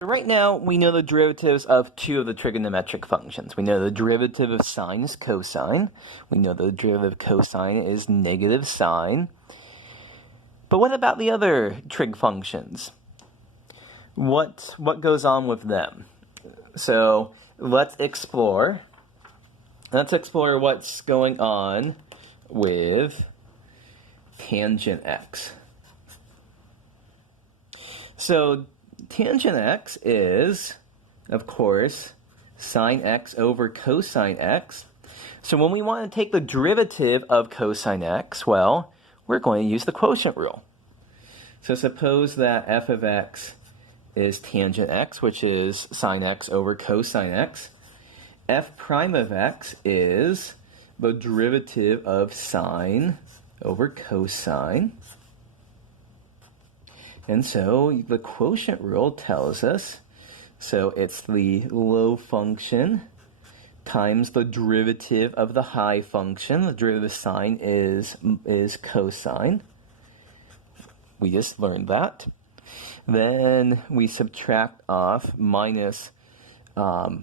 Right now, we know the derivatives of two of the trigonometric functions. We know the derivative of sine is cosine. We know the derivative of cosine is negative sine. But what about the other trig functions? What goes on with them? So let's explore what's going on with tangent x. So tangent x is, of course, sine x over cosine x. So when we want to take the derivative of cosine x, well, we're going to use the quotient rule. So suppose that f of x is tangent x, which is sine x over cosine x. F prime of x is the derivative of sine over cosine. And so the quotient rule tells us, so it's the low function times the derivative of the high function. The derivative of sine is cosine. We just learned that. Then we subtract off minus the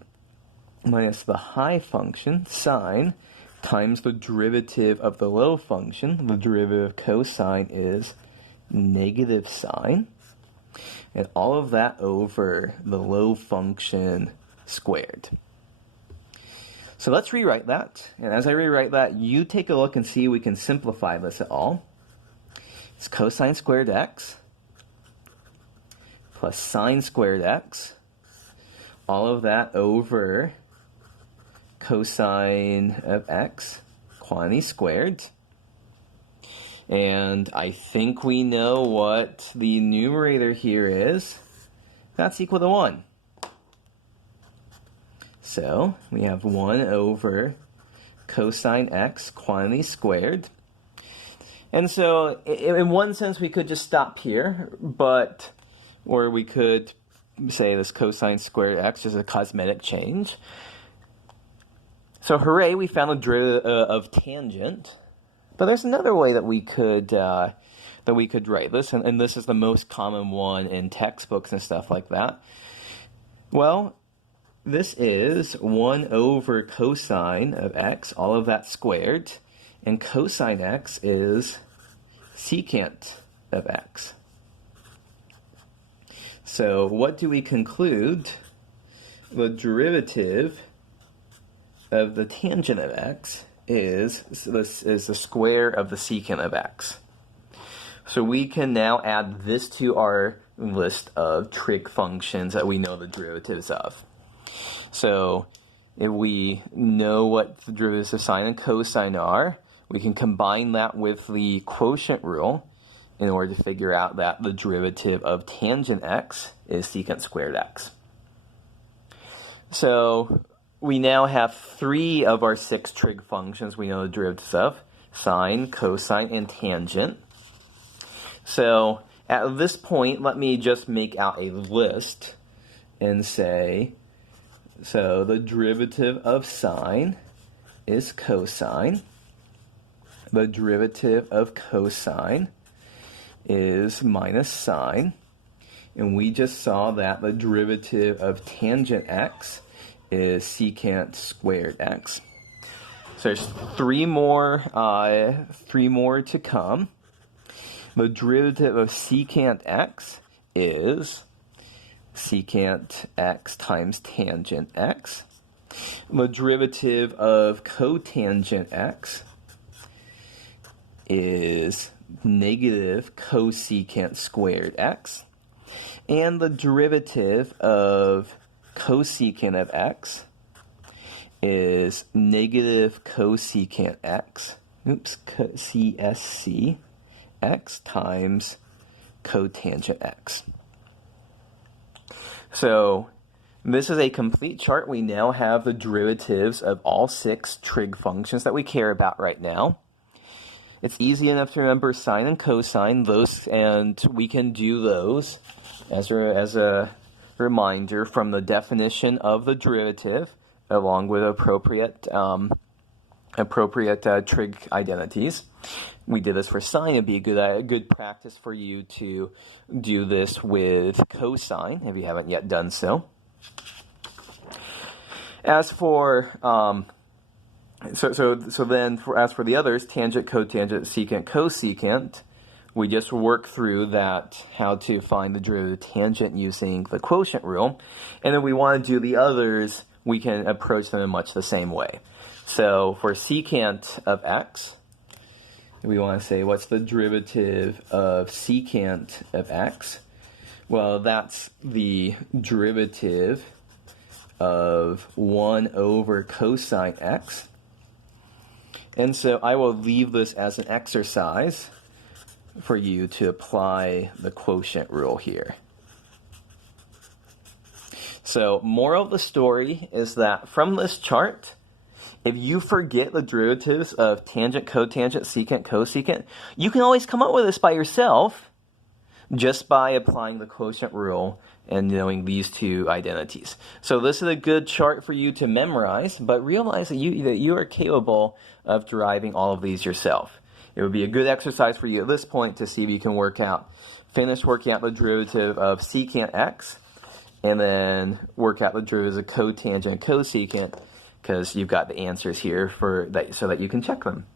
high function, sine, times the derivative of the low function. The derivative of cosine is negative sine, and all of that over the low function squared. So let's rewrite that, and as I rewrite that, you take a look and see if we can simplify this at all. It's cosine squared x plus sine squared x, all of that over cosine of x, quantity squared. And I think we know what the numerator here is. That's equal to 1. So we have 1 over cosine x, quantity squared. And so in one sense we could just stop here, or we could say this cosine squared x is a cosmetic change. So hooray, we found the derivative of tangent. But there's another way that we could write this, and this is the most common one in textbooks and stuff like that. Well, this is 1 over cosine of x, all of that squared, and cosine x is secant of x. So what do we conclude? The derivative of the tangent of x is the square of the secant of x. So we can now add this to our list of trig functions that we know the derivatives of. So if we know what the derivatives of sine and cosine are, we can combine that with the quotient rule in order to figure out that the derivative of tangent x is secant squared x. So we now have 3 of our 6 trig functions we know the derivatives of: sine, cosine, and tangent. So at this point, let me just make out a list and say, so the derivative of sine is cosine. The derivative of cosine is minus sine. And we just saw that the derivative of tangent x is secant squared x. So there's 3 more to come. The derivative of secant x is secant x times tangent x. The derivative of cotangent x is negative cosecant squared x. And the derivative of cosecant of x is negative cosecant x, CSC x times cotangent x. So this is a complete chart. We now have the derivatives of all 6 trig functions that we care about right now. It's easy enough to remember sine and cosine, and we can do those as a reminder from the definition of the derivative, along with appropriate trig identities. we did this for sine, it'd be a good practice for you to do this with cosine, if you haven't yet done so. As for as for the others, tangent, cotangent, secant, cosecant, we just work through that, how to find the derivative of tangent using the quotient rule. And then we want to do the others, we can approach them in much the same way. So for secant of x, we want to say, what's the derivative of secant of x? Well, that's the derivative of 1 over cosine x. And so I will leave this as an exercise for you to apply the quotient rule here. So, moral of the story is that from this chart, if you forget the derivatives of tangent, cotangent, secant, cosecant, you can always come up with this by yourself just by applying the quotient rule and knowing these two identities. So this is a good chart for you to memorize, but realize that you are capable of deriving all of these yourself. It would be a good exercise for you at this point to see if you can finish working out the derivative of secant x, and then work out the derivatives of cotangent and cosecant, because you've got the answers here so that you can check them.